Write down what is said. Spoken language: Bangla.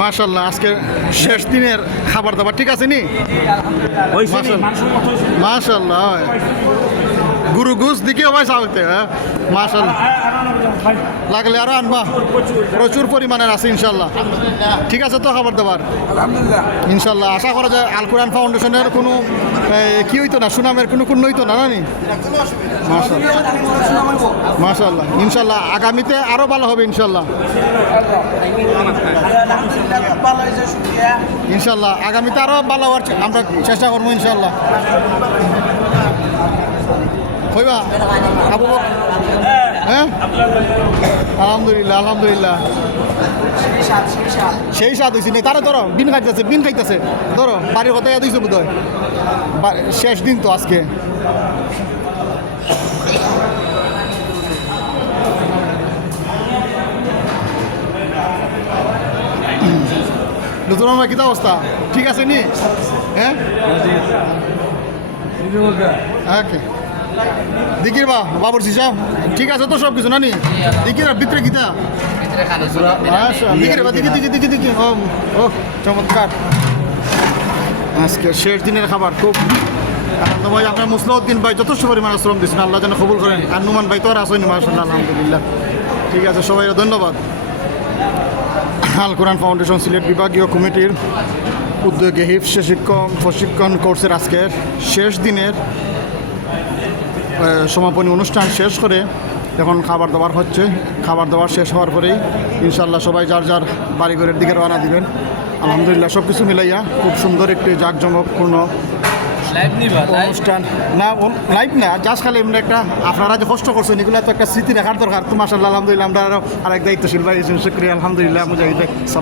মাশাআল্লাহ আজকে শেষ দিনের খাবার দাবার ঠিক আছে নি মাশাআল্লাহ গুরু গুস দিকে ভাই সাউতে মাশাআল্লাহ লাগলে আরো আনবা প্রচুর পরিমাণের আছে ইনশাআল্লাহ ঠিক আছে তো খাবার দাবার আলহামদুলিল্লাহ ইনশাআল্লাহ আশা করা যায় আল কোরআন ফাউন্ডেশনের কোনো কি হইতো না সুনামের কোনো হইতো না নানি মাশাআল্লাহ মাশাআল্লাহ ইনশাআল্লাহ আগামীতে আরো ভালো হবে ইনশাআল্লাহ ইনশাআল্লাহ আগামীতে আরো ভালো হওয়ার আমরা চেষ্টা করবো ইনশাআল্লাহ হইবা আবু হ্যাঁ আলহামদুলিল্লাহ আলহামদুলিল্লাহ সেই স্বাদ হয়েছে নেই তারা ধরো বিন খাইতেছে ধরো বাড়ির কথাই দিয়েছে বোধ হয় শেষ দিন তো আজকে নতুন আমার কিতা অবস্থা ঠিক আছে নি হ্যাঁ ওকে দিকির বাবুর সিসা ঠিক আছে তো সব কিছু নানি দিকির ভিতরে গীতা দিকি ও চমৎকার আজকে শেষ দিনের খাবার খুব আনন্দ ভাই আপনার মুসলাউদ্দিন ভাই যথেষ্ট পরিমাণে শ্রম দিচ্ছেন আল্লাহ যেন কবুল করেন আর নুমান ভাই তো আর আসেনি মাশাআল্লাহ আলহামদুলিল্লাহ ঠিক আছে সবাই ধন্যবাদ আল কোরআন ফাউন্ডেশন সিলেট বিভাগীয় কমিটির উদ্যোগে হিফজ প্রশিক্ষণ কোর্সের আজকের শেষ দিনের সমাপনী অনুষ্ঠান শেষ করে এখন খাবার দাবার হচ্ছে খাবার দাবার শেষ হওয়ার পরেই ইনশাআল্লাহ সবাই যার যার বাড়িঘরের দিকে রওনা দিবেন আলহামদুলিল্লাহ সব কিছু মিলাইয়া খুব সুন্দর একটি জাঁকজমকপূর্ণ অনুষ্ঠান না লাইভ না জাস্ট খালি এমনি একটা আপনারা যে কষ্ট করছেন এগুলো তো একটা স্মৃতি রাখার দরকার তো মাশাআল্লাহ আলহামদুলিল্লাহ আমরা আরও আরেক দায়িত্বশীল ভাই শুক্রিয়া আলহামদুলিল্লাহ মুজাহিদ সালাম